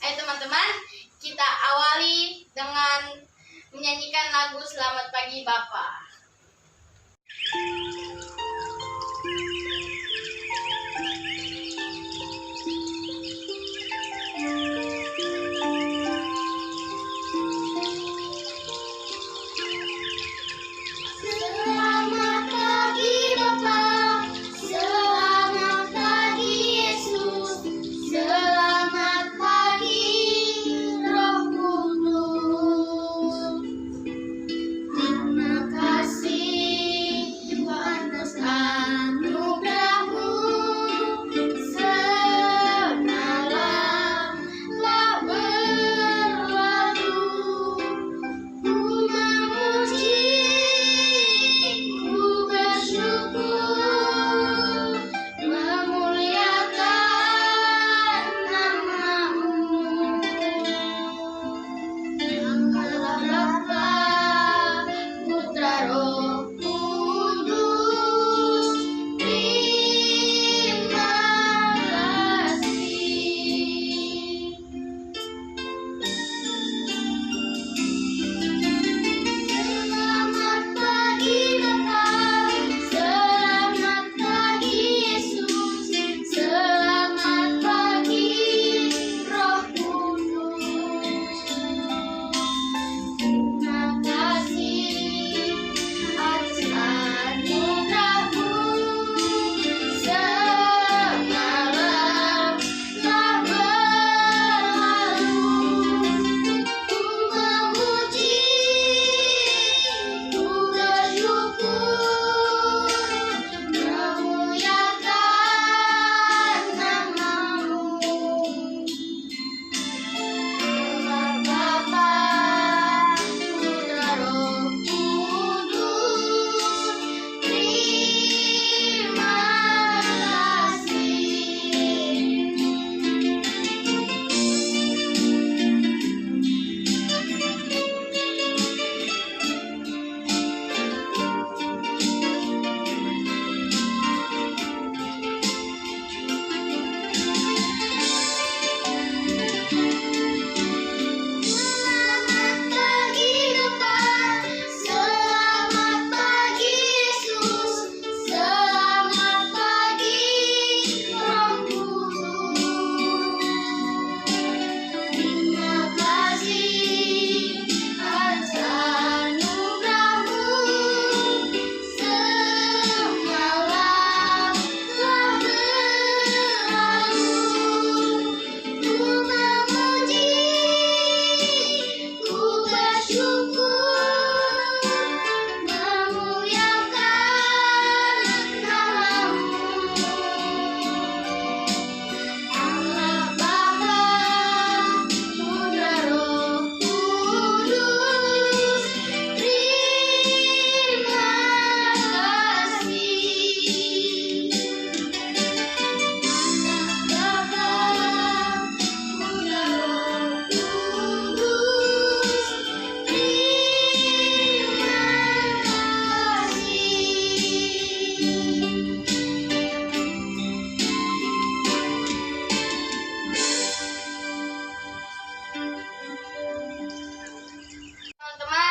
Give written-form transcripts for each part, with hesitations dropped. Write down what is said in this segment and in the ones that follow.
Ayo teman-teman, kita awali dengan menyanyikan lagu Selamat Pagi Bapak.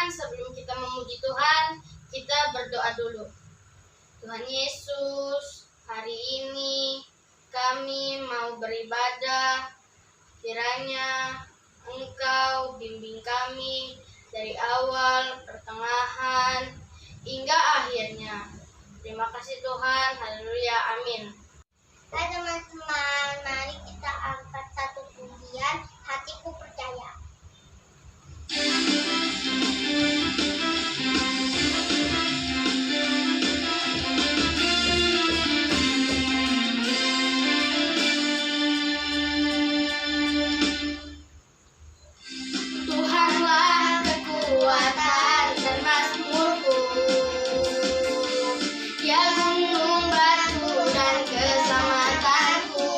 Sebelum kita memuji Tuhan, kita berdoa dulu. Tuhan Yesus, hari ini kami mau beribadah. Kiranya Engkau bimbing kami dari awal, pertengahan, hingga akhirnya. Terima kasih Tuhan. Haleluya. Amin. Hai teman-teman, mari kita angkat satu pujian, Hatiku Percaya. Tuhanlah kekuatan dan mazmurku, ya gunung batu dan keselamatanku.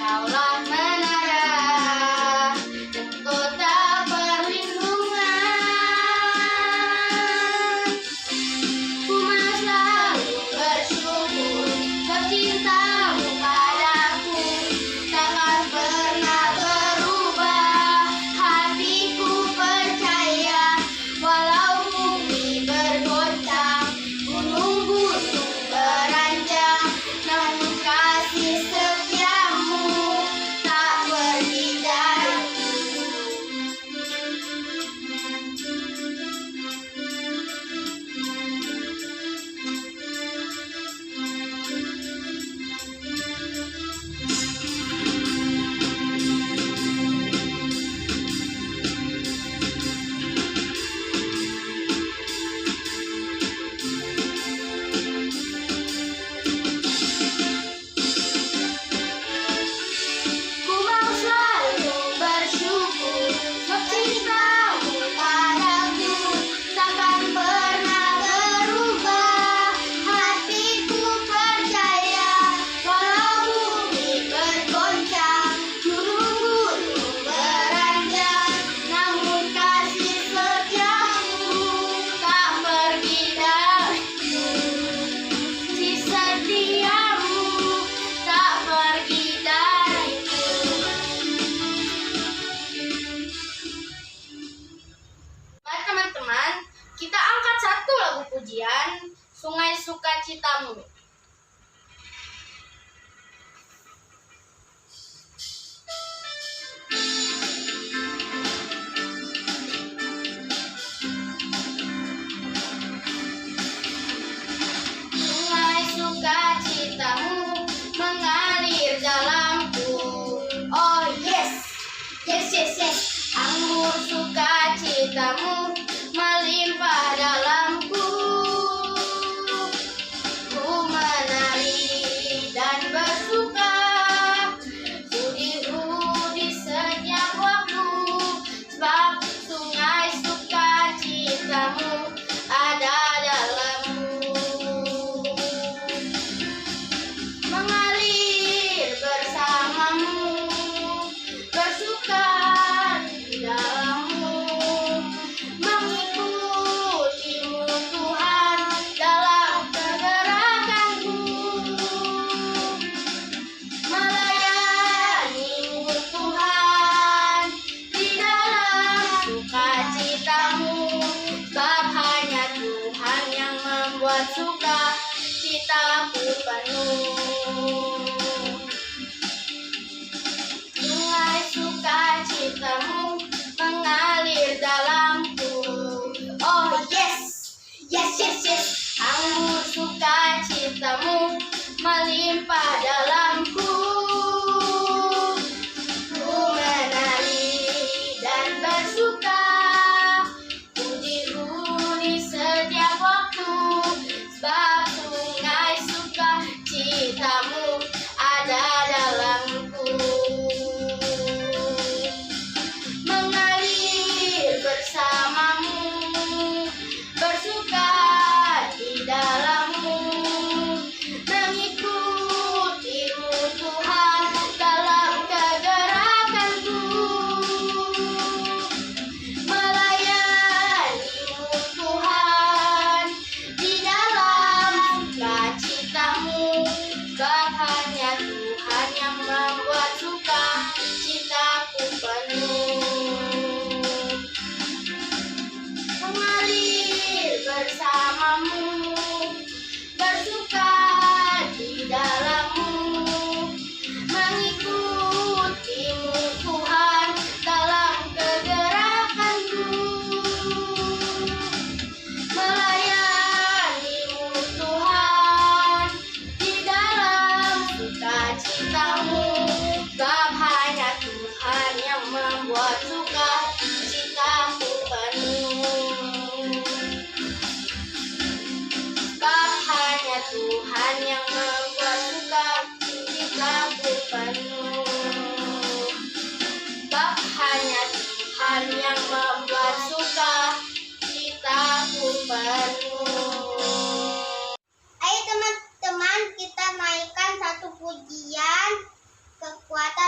Kaulah menara kota perlindungan. Ku mau selalu bersyukur sebab cintamu padaku takkan pernah berubah. Hatiku percaya walau bumi bergoncang, gunung-gunung beranjak, namun kasih setiamu tak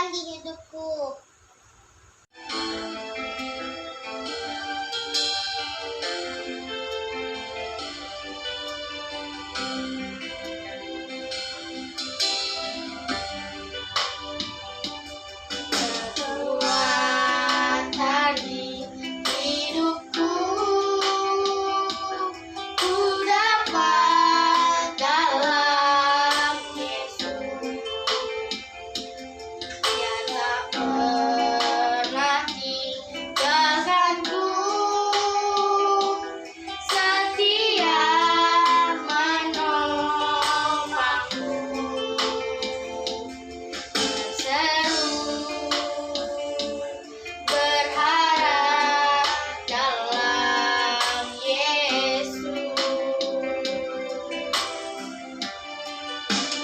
Tuhan di hidupku. Kekuatan di hidupku, ku dapat dalam Yesus. Dia tak pernah tinggalkanku, setia menopangku. Seru berharap dalam Yesus.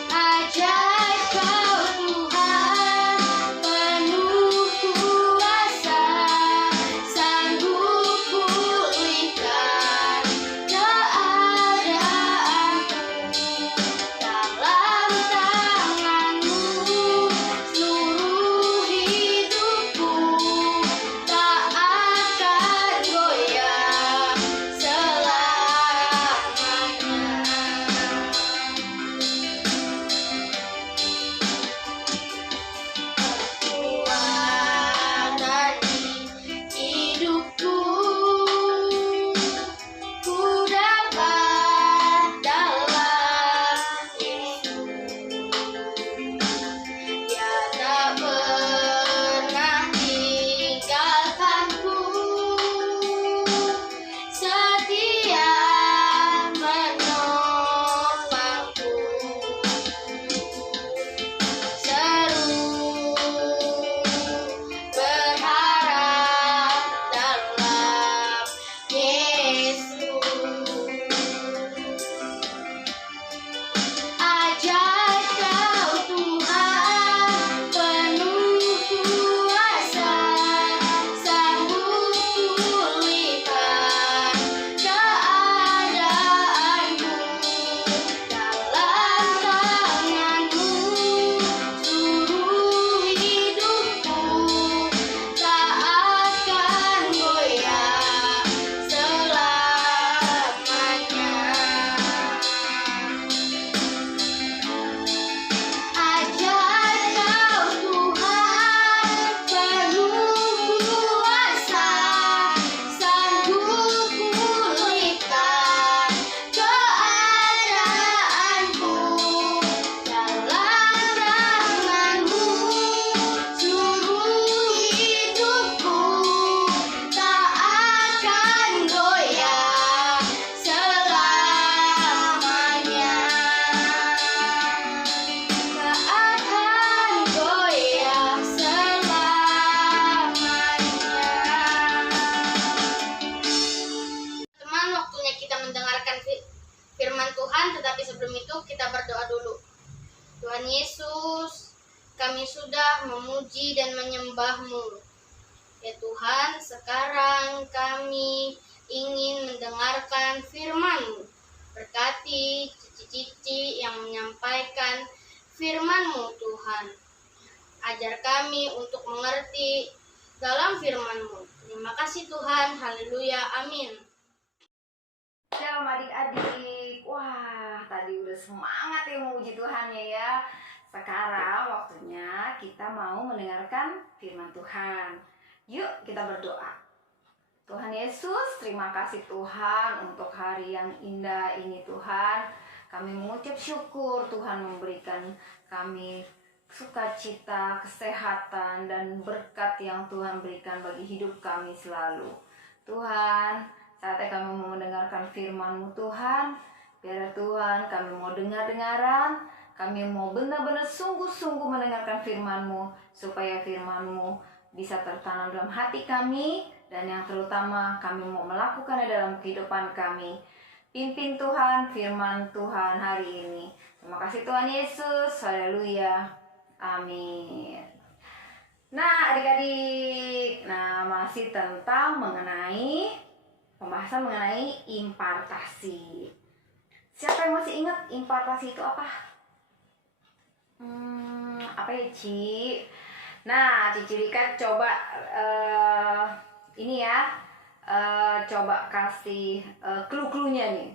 Ajaib Kau Tuhan, penuh kuasa, sanggup pulihkan keadaanku. Dalam tangan-Mu seluruh hidupku, tak akan goyah selamanya. Kekuatan di hidupku, ku dapat dalam Yesus. Dia tak pernah tinggalkanku, setia menopangku. Seru berharap dalam Yesus. Ajaib Kau Tuhan, penuh kuasa, sanggup pulihkan keadaanku. Dalam tangan-Mu seluruh hidupku, tak akan goyah selamanya. Ajaib Kau Tuhan, penuh kuasa, sanggup pulihkan keadaanku. Dalam tangan-Mu seluruh hidupku, tak akan goyah selamanya. Tak akan goyah selamanya. Teman, waktunya kita mendengarkan firman Tuhan, tetapi sebelum itu kita berdoa dulu. Tuhan Yesus, kami sudah memuji dan menyembah-Mu. Ya Tuhan, sekarang kami ingin mendengarkan firman-Mu. Berkati cici-cici yang menyampaikan firman-Mu Tuhan. Ajar kami untuk mengerti dalam firman-Mu. Terima kasih Tuhan, haleluya, amin. Shalom adik-adik. Wah, tadi udah semangat ya memuji Tuhannya ya. Sekarang waktunya kita mau mendengarkan firman Tuhan. Yuk kita berdoa. Tuhan Yesus, terima kasih Tuhan untuk hari yang indah ini Tuhan. Kami mengucap syukur Tuhan memberikan kami sukacita, kesehatan, dan berkat yang Tuhan berikan bagi hidup kami selalu. Tuhan, saatnya kami mau mendengarkan firman-Mu Tuhan. Biar Tuhan kami mau dengar-dengaran, kami mau benar-benar sungguh-sungguh mendengarkan firman-Mu, supaya firman-Mu bisa tertanam dalam hati kami, dan yang terutama kami mau melakukannya dalam kehidupan kami. Pimpin Tuhan firman Tuhan hari ini. Terima kasih Tuhan Yesus, haleluya, amin. Nah adik-adik, masih tentang pembahasan mengenai impartasi. Siapa yang masih ingat impartasi itu apa? Apa ya Ci? Nah, Cici Rika coba ini ya, coba kasih clue-cluenya nih.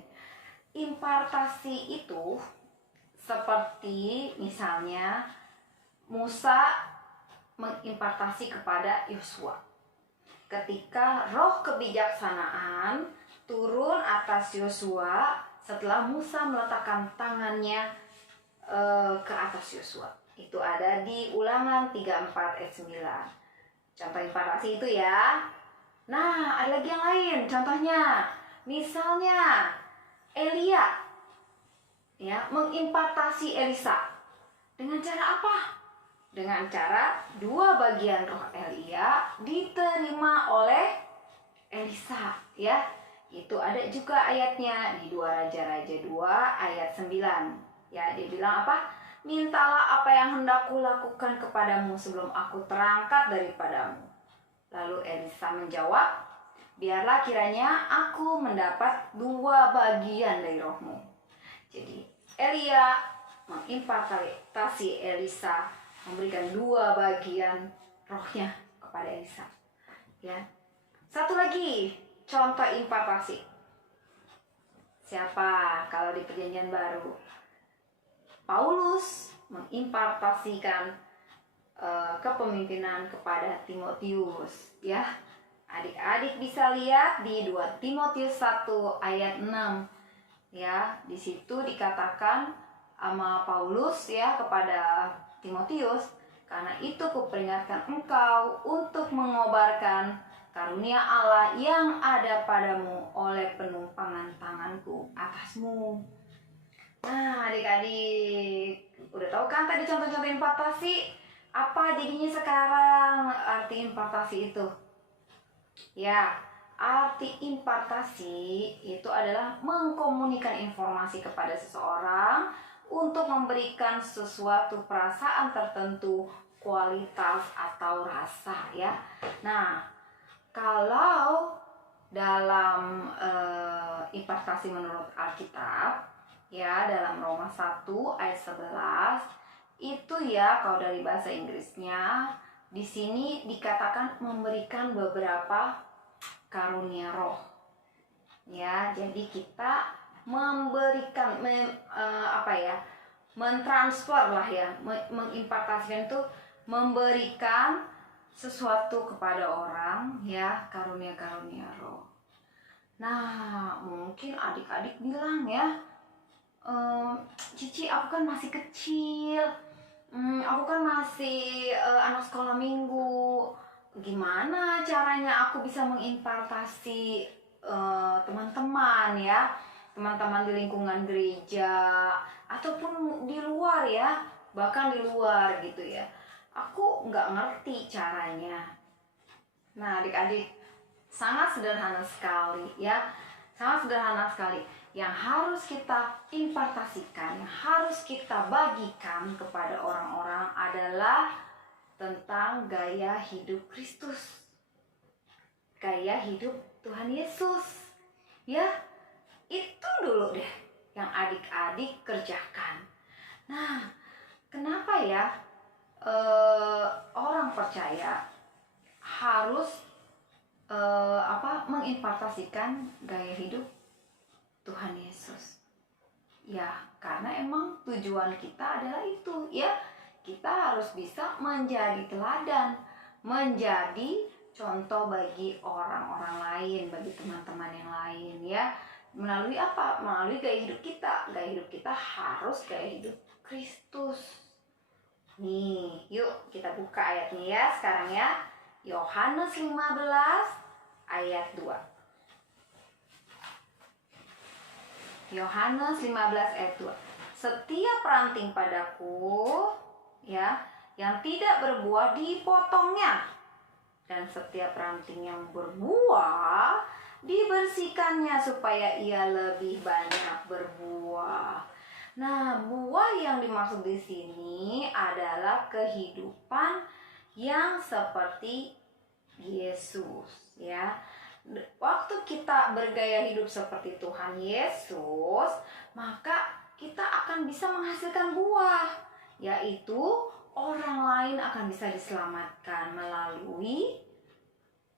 Impartasi itu seperti misalnya Musa mengimpartasi kepada Yosua. Ketika roh kebijaksanaan turun atas Yosua setelah Musa meletakkan tangannya ke atas Yosua. Itu ada di Ulangan 34 ayat 9. Contoh impartasi itu ya. Nah, ada lagi yang lain. Contohnya, misalnya Elia ya mengimpartasi Elisa. Dengan cara apa? Dengan cara dua bagian roh Elia diterima oleh Elisa ya. Itu ada juga ayatnya di 2 Raja-Raja 2 ayat 9. Ya, dia bilang apa? Mintalah apa yang hendak kulakukan kepadamu sebelum aku terangkat daripadamu. Lalu Elisa menjawab, biarlah kiranya aku mendapat 2 bagian dari rohmu. Jadi Elia mengimpartasi Elisa, memberikan 2 bagian rohnya kepada Elisa. Ya. Satu lagi contoh impartasi. Siapa kalau di Perjanjian Baru? Paulus mengimpartasikan kepemimpinan kepada Timotius ya. Adik-adik bisa lihat di 2 Timotius 1 ayat 6 ya. Di situ dikatakan sama Paulus ya kepada Timotius, karena itu kuperingatkan engkau untuk mengobarkan karunia Allah yang ada padamu oleh penumpangan tanganku atasmu. Nah, adik-adik, udah tahu kan tadi contoh-contoh impartasi? Apa jadinya sekarang arti impartasi itu? Ya, arti impartasi itu adalah mengkomunikasikan informasi kepada seseorang untuk memberikan sesuatu perasaan tertentu, kualitas atau rasa ya. Nah, kalau dalam impartasi menurut Alkitab ya, dalam Roma 1 ayat 11 itu ya, kalau dari bahasa Inggrisnya di sini dikatakan memberikan beberapa karunia roh. Ya, jadi kita memberikan mentransfer lah ya, mengimpartasikan itu memberikan sesuatu kepada orang ya, karunia-karunia roh. Nah, mungkin adik-adik bilang ya, Cici, aku kan masih kecil, aku kan masih anak sekolah minggu. Gimana caranya aku bisa mengimpartasi teman-teman ya, teman-teman di lingkungan gereja ataupun di luar ya, bahkan di luar gitu ya. Aku nggak ngerti caranya. Nah, adik-adik, sangat sederhana sekali ya, sangat sederhana sekali. Yang harus kita impartasikan, yang harus kita bagikan kepada orang-orang adalah tentang gaya hidup Kristus, gaya hidup Tuhan Yesus. Ya, itu dulu deh yang adik-adik kerjakan. Nah, kenapa ya orang percaya harus mengimpartasikan gaya hidup Tuhan Yesus? Ya, karena emang tujuan kita adalah itu ya. Kita harus bisa menjadi teladan, menjadi contoh bagi orang-orang lain, bagi teman-teman yang lain ya. Melalui apa? Melalui gaya hidup kita. Gaya hidup kita harus gaya hidup Kristus. Nih, yuk kita buka ayatnya ya sekarang ya. Yohanes 15 ayat 2. Yohanes 15 ayat 2. Setiap ranting padaku ya yang tidak berbuah dipotongnya, dan setiap ranting yang berbuah dibersihkannya supaya ia lebih banyak berbuah. Nah, buah yang dimaksud di sini adalah kehidupan yang seperti Yesus ya. Waktu kita bergaya hidup seperti Tuhan Yesus, maka kita akan bisa menghasilkan buah, yaitu orang lain akan bisa diselamatkan melalui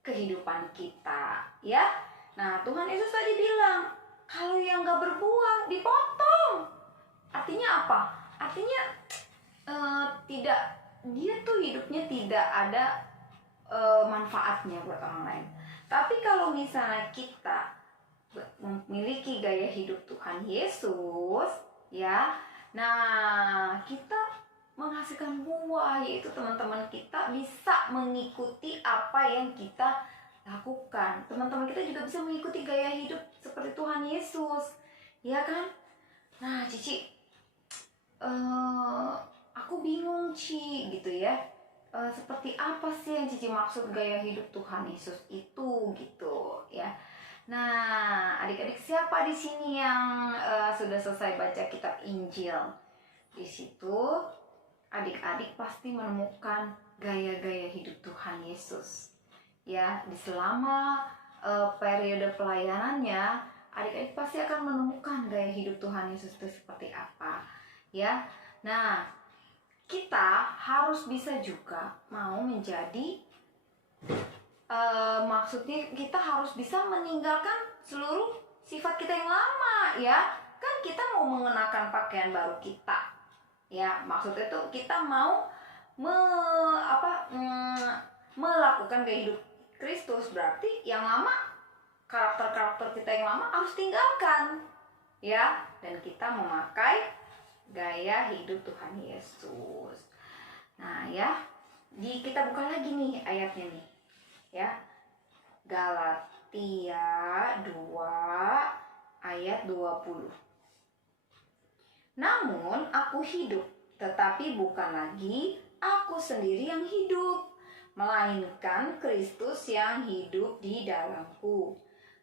kehidupan kita, ya. Nah, Tuhan Yesus tadi bilang, kalau yang gak berbuah dipotong. Artinya apa? Artinya tidak, dia tuh hidupnya tidak ada manfaatnya buat orang lain. Tapi kalau misalnya kita memiliki gaya hidup Tuhan Yesus, ya, nah kita menghasilkan buah, yaitu teman-teman kita bisa mengikuti apa yang kita lakukan. Teman-teman kita juga bisa mengikuti gaya hidup seperti Tuhan Yesus, ya kan? Nah, Cici, aku bingung, Ci, gitu ya. Seperti apa sih yang Cici maksud gaya hidup Tuhan Yesus itu, gitu ya. Nah, adik-adik siapa di sini yang sudah selesai baca kitab Injil? Di situ adik-adik pasti menemukan gaya-gaya hidup Tuhan Yesus. Ya, di selama periode pelayanannya, adik-adik pasti akan menemukan gaya hidup Tuhan Yesus itu seperti apa. Ya, nah kita harus bisa juga mau menjadi maksudnya kita harus bisa meninggalkan seluruh sifat kita yang lama, ya. Kan kita mau mengenakan pakaian baru kita, ya. Maksudnya tuh kita mau melakukan gaya hidup Kristus, berarti yang lama, karakter-karakter kita yang lama harus tinggalkan, ya. Dan kita memakai gaya hidup Tuhan Yesus. Nah, ya, kita buka lagi nih ayatnya nih, ya. Galatia 2 ayat 20. Namun aku hidup, tetapi bukan lagi aku sendiri yang hidup, melainkan Kristus yang hidup di dalamku.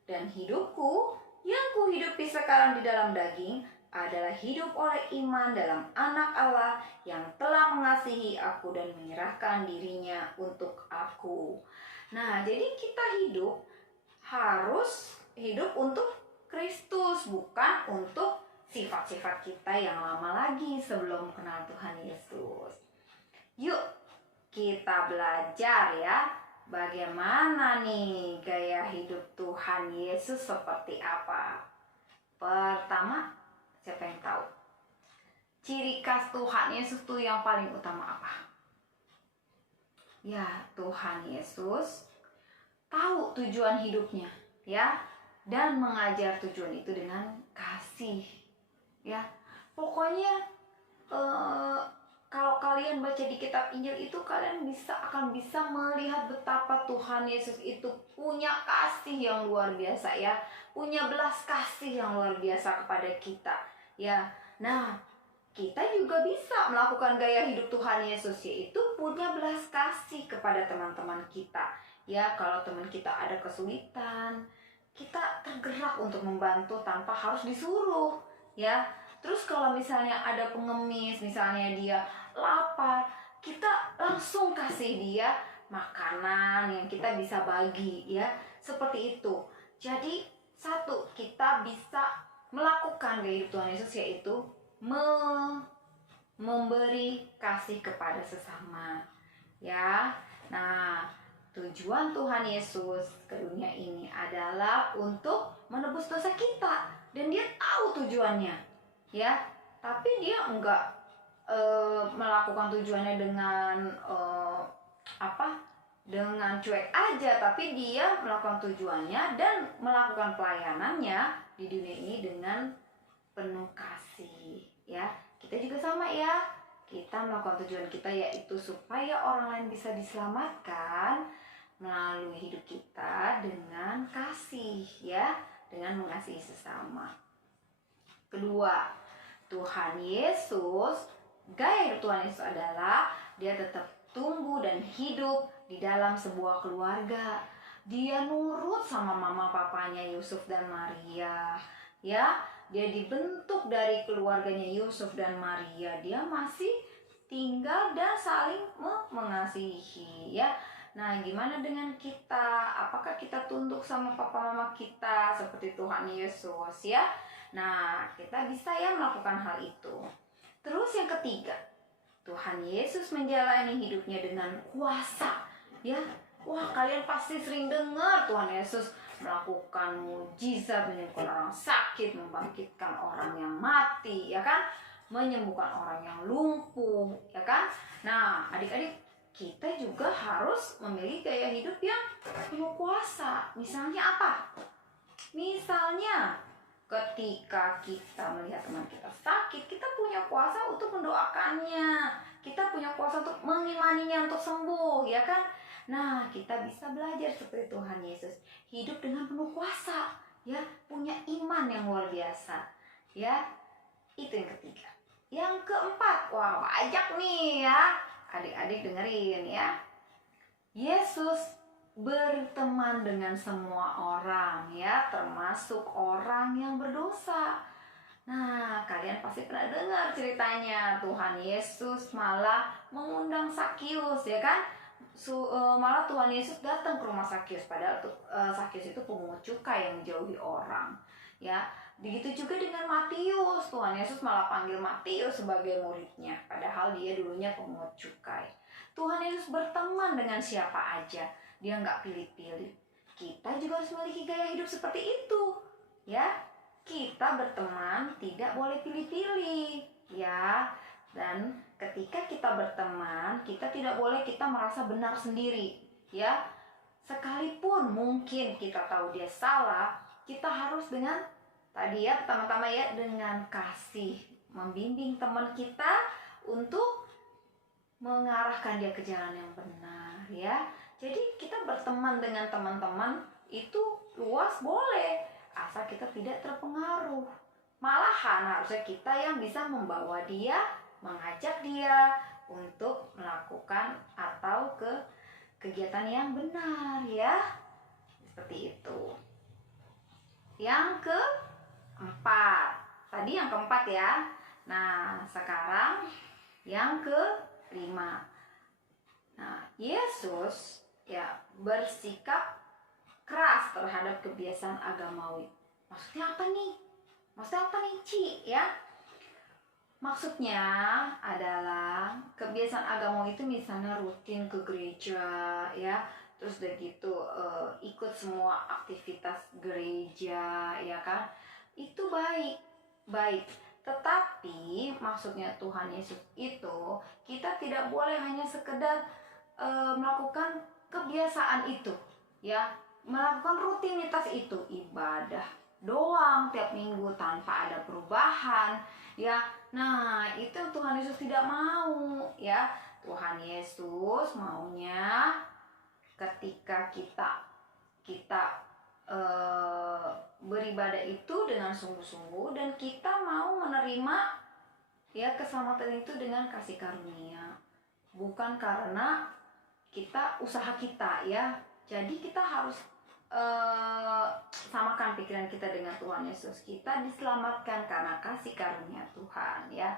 Dan hidupku yang kuhidupi sekarang di dalam daging adalah hidup oleh iman dalam Anak Allah yang telah mengasihi aku dan menyerahkan dirinya untuk aku. Nah, jadi kita harus hidup untuk Kristus, bukan untuk sifat-sifat kita yang lama lagi sebelum kenal Tuhan Yesus. Yuk, kita belajar ya, bagaimana nih gaya hidup Tuhan Yesus seperti apa. Pertama, siapa yang tahu? Ciri khas Tuhan Yesus tuh yang paling utama apa? Ya, Tuhan Yesus tahu tujuan hidupnya, ya, dan mengajar tujuan itu dengan kasih, ya. Pokoknya kalau kalian baca di kitab Injil itu, kalian akan bisa melihat betapa Tuhan Yesus itu punya kasih yang luar biasa, ya, punya belas kasih yang luar biasa kepada kita, ya. Nah, kita juga bisa melakukan gaya hidup Tuhan Yesus, yaitu punya belas kasih kepada teman-teman kita. Ya, kalau teman kita ada kesulitan, kita tergerak untuk membantu tanpa harus disuruh, ya. Terus kalau misalnya ada pengemis, misalnya dia lapar, kita langsung kasih dia makanan yang kita bisa bagi, ya. Seperti itu. Jadi, satu, kita bisa melakukan gaya hidup Tuhan Yesus, yaitu memberi kasih kepada sesama, ya. Nah, tujuan Tuhan Yesus ke dunia ini adalah untuk menebus dosa kita, dan dia tahu tujuannya, ya. Tapi dia enggak melakukan tujuannya dengan dengan cuek aja, tapi dia melakukan tujuannya dan melakukan pelayanannya di dunia ini dengan penuh kasih, ya. Kita juga sama, ya. Kita melakukan tujuan kita, yaitu supaya orang lain bisa diselamatkan melalui hidup kita dengan kasih, ya, dengan mengasihi sesama. Kedua, Tuhan Yesus, gaya hidup Tuhan Yesus adalah dia tetap tumbuh dan hidup di dalam sebuah keluarga. Dia nurut sama mama papanya Yusuf dan Maria, ya. Dia dibentuk dari keluarganya Yusuf dan Maria. Dia masih tinggal dan saling mengasihi, ya. Nah, gimana dengan kita? Apakah kita tunduk sama papa mama kita seperti Tuhan Yesus, ya? Nah, kita bisa ya melakukan hal itu. Terus yang ketiga, Tuhan Yesus menjalani hidupnya dengan kuasa, ya. Wah, kalian pasti sering dengar Tuhan Yesus melakukan mujizat, menyembuhkan orang sakit, membangkitkan orang yang mati, ya kan? Menyembuhkan orang yang lumpuh, ya kan? Nah, adik-adik, kita juga harus memiliki gaya hidup yang penuh kuasa. Misalnya apa? Misalnya ketika kita melihat teman kita sakit, kita punya kuasa untuk mendoakannya. Kita punya kuasa untuk mengimaninya untuk sembuh, ya kan? Nah, kita bisa belajar seperti Tuhan Yesus, hidup dengan penuh kuasa, ya, punya iman yang luar biasa, ya. Itu yang ketiga. Yang keempat, wah banyak nih ya, adik-adik dengerin ya. Yesus berteman dengan semua orang, ya, termasuk orang yang berdosa. Nah, kalian pasti pernah dengar ceritanya, Tuhan Yesus malah mengundang Sakius, ya kan? Malah Tuhan Yesus datang ke rumah Sakius, padahal Sakius itu pungut cukai yang menjauhi orang, ya. Begitu juga dengan Matius, Tuhan Yesus malah panggil Matius sebagai muridnya, padahal dia dulunya pungut cukai. Tuhan Yesus berteman dengan siapa aja, dia nggak pilih-pilih. Kita juga harus memiliki gaya hidup seperti itu, ya. Kita berteman tidak boleh pilih-pilih, ya. Dan ketika kita berteman, kita tidak boleh kita merasa benar sendiri, ya. Sekalipun mungkin kita tahu dia salah, kita harus dengan tadi ya, pertama-tama ya, dengan kasih membimbing teman kita untuk mengarahkan dia ke jalan yang benar, ya. Jadi kita berteman dengan teman-teman itu luas boleh, asal kita tidak terpengaruh. Malahan harusnya kita yang bisa membawa dia, mengajak dia untuk melakukan atau ke kegiatan yang benar, ya. Seperti itu. Yang keempat. Tadi yang keempat ya. Nah, sekarang yang kelima. Nah, Yesus ya bersikap keras terhadap kebiasaan agamawi. Maksudnya apa nih? Ci, ya? Maksudnya adalah kebiasaan agama itu misalnya rutin ke gereja, ya, terus udah gitu ikut semua aktivitas gereja, ya kan, itu baik. Tetapi maksudnya Tuhan Yesus itu kita tidak boleh hanya sekedar melakukan kebiasaan itu, ya, melakukan rutinitas itu, ibadah doang tiap minggu tanpa ada perubahan, ya. Nah, itu Tuhan Yesus tidak mau, ya. Tuhan Yesus maunya ketika kita beribadah itu dengan sungguh-sungguh dan kita mau menerima ya keselamatan itu dengan kasih karunia, bukan karena kita usaha kita, ya. Jadi kita harus samakan pikiran kita dengan Tuhan Yesus. Kita diselamatkan karena kasih karunia Tuhan, ya.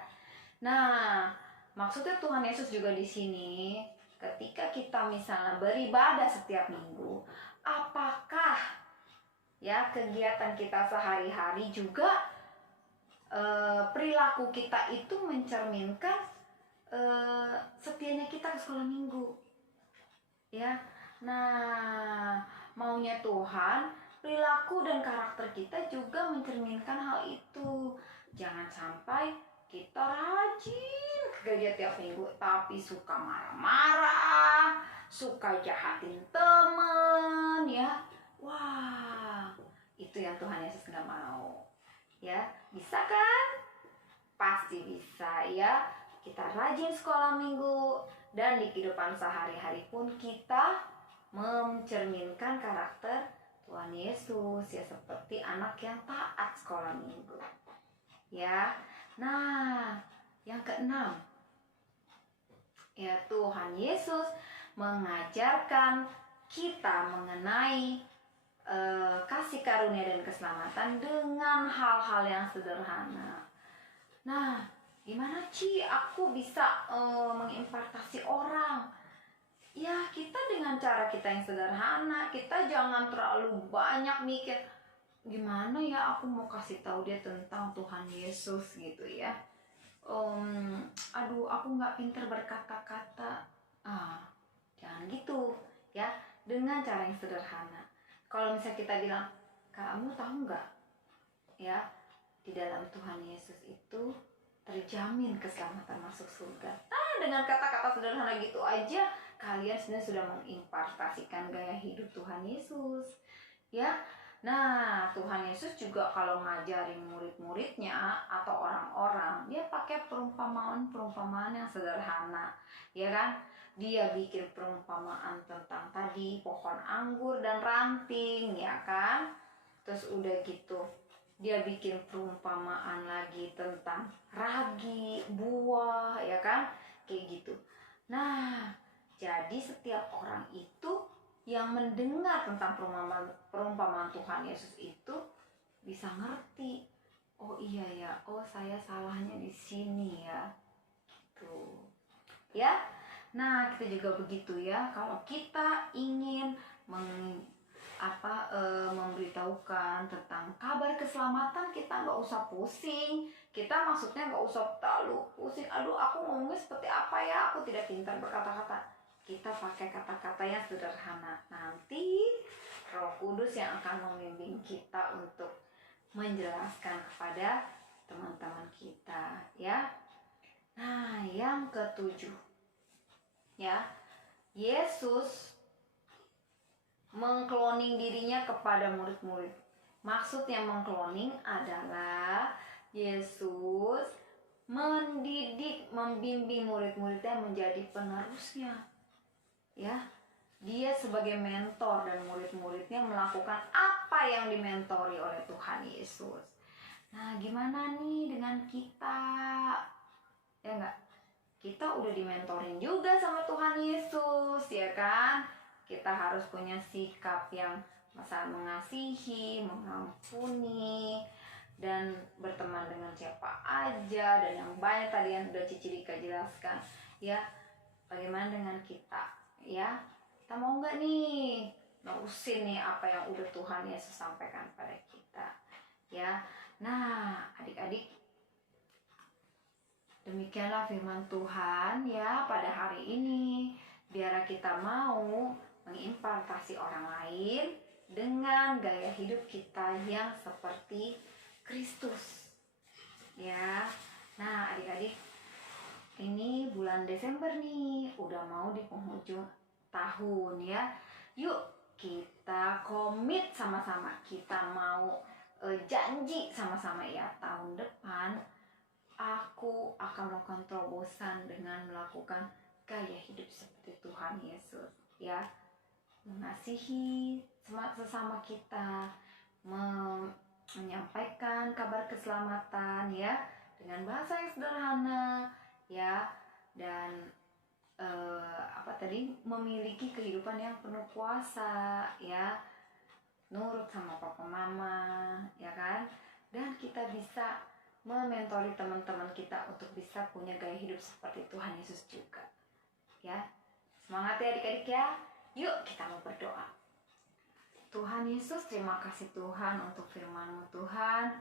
Nah, maksudnya Tuhan Yesus juga di sini ketika kita misalnya beribadah setiap minggu, apakah ya kegiatan kita sehari-hari juga perilaku kita itu mencerminkan setianya kita ke sekolah minggu, ya. Nah, maunya Tuhan, perilaku dan karakter kita juga mencerminkan hal itu. Jangan sampai kita rajin ke gereja tiap minggu tapi suka marah-marah, suka jahatin temen, ya. Wah, itu yang Tuhan Yesus nggak mau, ya. Bisa kan? Pasti bisa, ya. Kita rajin sekolah minggu dan di kehidupan sehari-hari pun kita mencerminkan karakter Tuhan Yesus, ya, seperti anak yang taat sekolah minggu, ya. Nah, yang keenam, ya, Tuhan Yesus mengajarkan kita mengenai kasih karunia dan keselamatan dengan hal-hal yang sederhana. Nah, gimana Ci aku bisa mengimpartasi orang? Ya, kita dengan cara kita yang sederhana. Kita jangan terlalu banyak mikir gimana ya aku mau kasih tahu dia tentang Tuhan Yesus gitu, ya. aduh aku nggak pinter berkata-kata. Jangan gitu ya, dengan cara yang sederhana. Kalau misalnya kita bilang, kamu tahu nggak ya, di dalam Tuhan Yesus itu terjamin keselamatan masuk surga. Dengan kata-kata sederhana gitu aja kalian sebenarnya sudah mengimpartasikan gaya hidup Tuhan Yesus ya. Nah, Tuhan Yesus juga kalau ngajarin murid-muridnya atau orang-orang, dia pakai perumpamaan-perumpamaan yang sederhana, ya kan? Dia bikin perumpamaan tentang tadi pohon anggur dan ranting, ya kan? Terus udah gitu, dia bikin perumpamaan lagi tentang ragi, buah, ya kan? Kayak gitu. Nah, jadi setiap orang itu yang mendengar tentang perumpamaan Tuhan Yesus itu bisa ngerti, oh iya ya, oh saya salahnya di sini ya, gitu ya. Nah, kita juga begitu ya, kalau kita ingin memberitahukan tentang kabar keselamatan, kita nggak usah pusing. Kita maksudnya nggak usah terlalu pusing, aduh aku ngomongnya seperti apa ya, aku tidak pintar berkata-kata. Kita pakai kata-kata yang sederhana. Nanti Roh Kudus yang akan membimbing kita untuk menjelaskan kepada teman-teman kita ya. Nah, yang ketujuh ya, Yesus mengkloning dirinya kepada murid-murid. Maksudnya mengkloning adalah Yesus mendidik, membimbing murid-muridnya menjadi penerusnya. Ya, dia sebagai mentor dan murid-muridnya melakukan apa yang dimentori oleh Tuhan Yesus. Nah, gimana nih dengan kita? Ya enggak? Kita udah dimentorin juga sama Tuhan Yesus, ya kan? Kita harus punya sikap yang saling mengasihi, mengampuni, dan berteman dengan siapa aja, dan yang banyak tadi yang udah Cici Rika jelaskan. Ya, bagaimana dengan kita? Ya, kita mau nggak nih nerusin nih apa yang udah Tuhan Yesus sampaikan pada kita ya. Nah, adik-adik, demikianlah firman Tuhan ya pada hari ini. Biar kita mau mengimpartasi orang lain dengan gaya hidup kita yang seperti Kristus ya. Nah, adik-adik, ini bulan Desember nih, udah mau di penghujung tahun ya. Yuk kita komit sama-sama, kita mau janji sama-sama ya, tahun depan aku akan melakukan terobosan dengan melakukan gaya hidup seperti Tuhan Yesus ya. Mengasihi sesama kita, menyampaikan kabar keselamatan ya dengan bahasa yang sederhana ya, dan memiliki kehidupan yang penuh kuasa ya, nurut sama papa mama ya kan, dan kita bisa mementori teman-teman kita untuk bisa punya gaya hidup seperti Tuhan Yesus juga ya. Semangat ya adik-adik ya. Yuk kita mau berdoa. Tuhan Yesus, terima kasih Tuhan untuk firman-Mu Tuhan.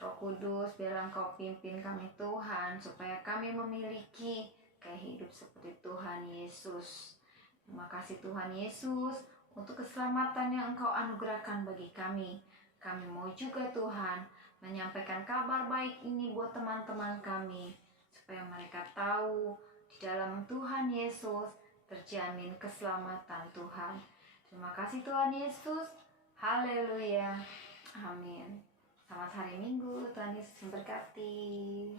Roh Kudus, biarlah Engkau pimpin kami Tuhan, supaya kami memiliki gaya hidup seperti Tuhan Yesus. Terima kasih Tuhan Yesus untuk keselamatan yang Engkau anugerahkan bagi kami. Kami mau juga Tuhan menyampaikan kabar baik ini buat teman-teman kami, supaya mereka tahu di dalam Tuhan Yesus terjamin keselamatan Tuhan. Terima kasih Tuhan Yesus. Haleluya. Amin. Selamat hari Minggu. Tuhan Yesus memberkati.